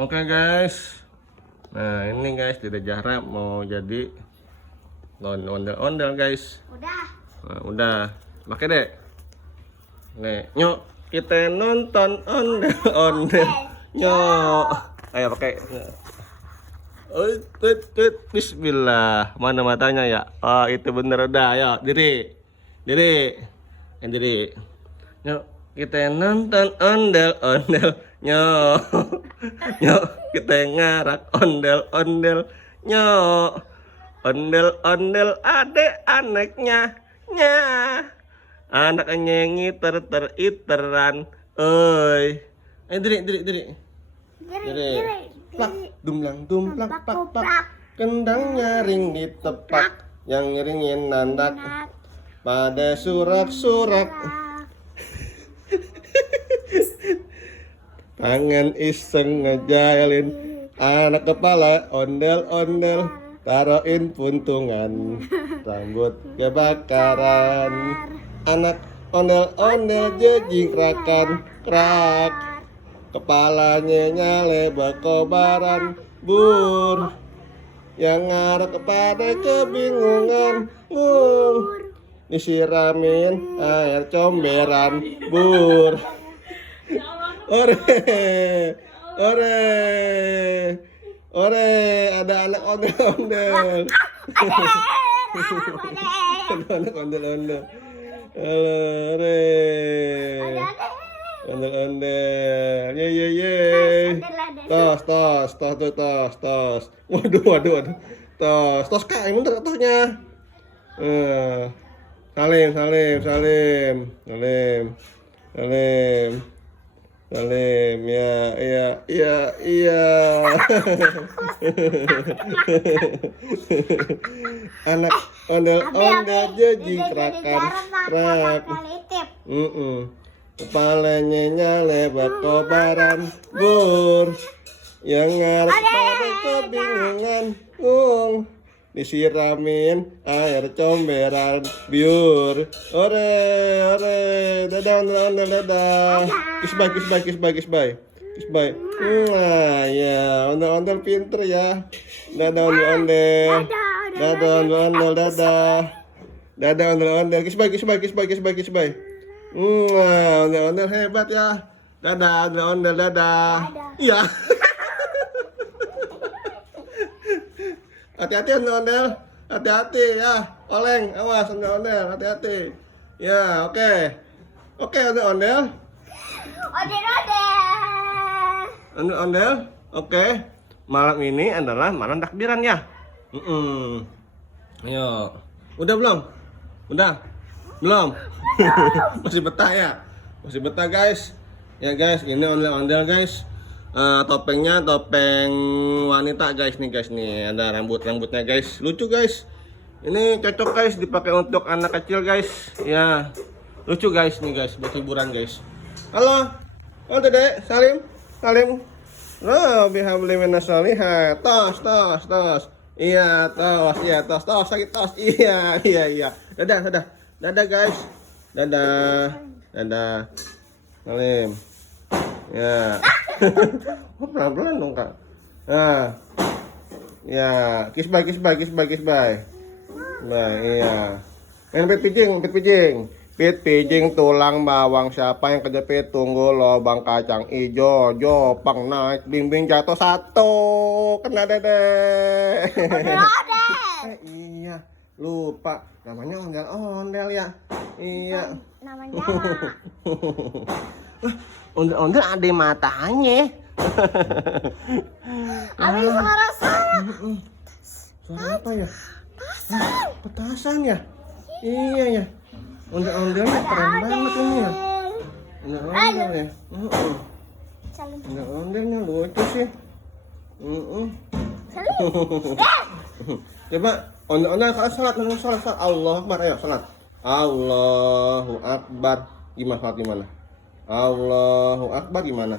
Oke guys. Nah ini guys, Dede Zahra mau jadi ondel-ondel guys. Udah. Nah, udah. Pakai deh. Nih, nyok kita nonton ondel-ondel. Nyok. Ayo pakai. Bismillah. Mana matanya ya? Oh itu bener udah. Ayo diri. Diri. Nyok kita nonton ondel-ondel. Nyok. Nyok kita ngarak ondel-ondel. Nyok. Ondel-ondel adek anaknya. Nya. Anaknya ngiter-iteran. Oi. Diri. Plak, dumlang, dumplak, plak. Kendangnya ring ditepak. Yang ngeringin nandak. Pada surak-surak. Tangan iseng ngejailin anak kepala ondel-ondel, taruhin puntungan, rambut kebakaran. Anak ondel-ondel jejingrakan, krak, kepalanya nyale bakobaran, bur. Yang ngarep kepada kebingungan, ngung, disiramin air comberan, bur. Ore, ada anak ondel-ondel. Ada anak ondel-ondel. Ore. Ondel-ondel. Ye. Tos. Waduh. Tos kak, ini bentar tosnya. Salim, iya. Anak ondel-ondel jejingrakan, krak. Kepalanya nyale bakobaran, bur. Yang ngarep pada kebingungan, ngung. Disiramin air comberan, biur. Ore, dadah ondel-ondel, dadah. Kiss bye. Nah, ya, ondel-ondel pinter ya. Dadah ondel-ondel. Dadah ondel-ondel. Kiss bye. Nah, ondel-ondel hebat ya. Dadah ondel-ondel, dadah. Iya. Hati-hati ondel-ondel. Hati-hati ya. Oleng, awas ondel-ondel, hati-hati. Ya, oke. Oke, ondel-ondel. Ondel-ondel. Oke. Malam ini adalah malam takbiran ya. Ayo. Udah belum? Udah? Belum? Masih betah ya? Masih betah guys. Ya guys, ini ondel-ondel guys. Topengnya topeng wanita guys nih, ada rambutnya guys, lucu guys. Ini cocok guys dipakai untuk anak kecil guys. Ya, lucu guys nih guys, buat hiburan guys. Halo Dede, Salim. Bihabli minas sholihat. Tos. Iya, tos, sakit tos. Iya. Dadah guys. Dadah. Salim. Ya. Pelan-pelan dong kak. Nah, ya, kiss bye. Nah, iya. Main pit pijing tulang bawang, siapa yang kejepit tunggu lobang kacang ijo, jopang naik bimbing jatuh satu, kena Dede. Iya, lupa namanya ondel-ondel ya. Iya. Namanya. Ondel-ondel ada matanya. Abi suara salah. Suara apa ya? Petasan ya? Iya ya. Ondel-ondelnya keren banget ini ya. Ondel-ondel ya. Ondel-ondelnya lucu sih. Coba ondel-ondel salat. Allah Akbar, ayo salat. Allahu Akbar. Gimana? Allahu Akbar gimana?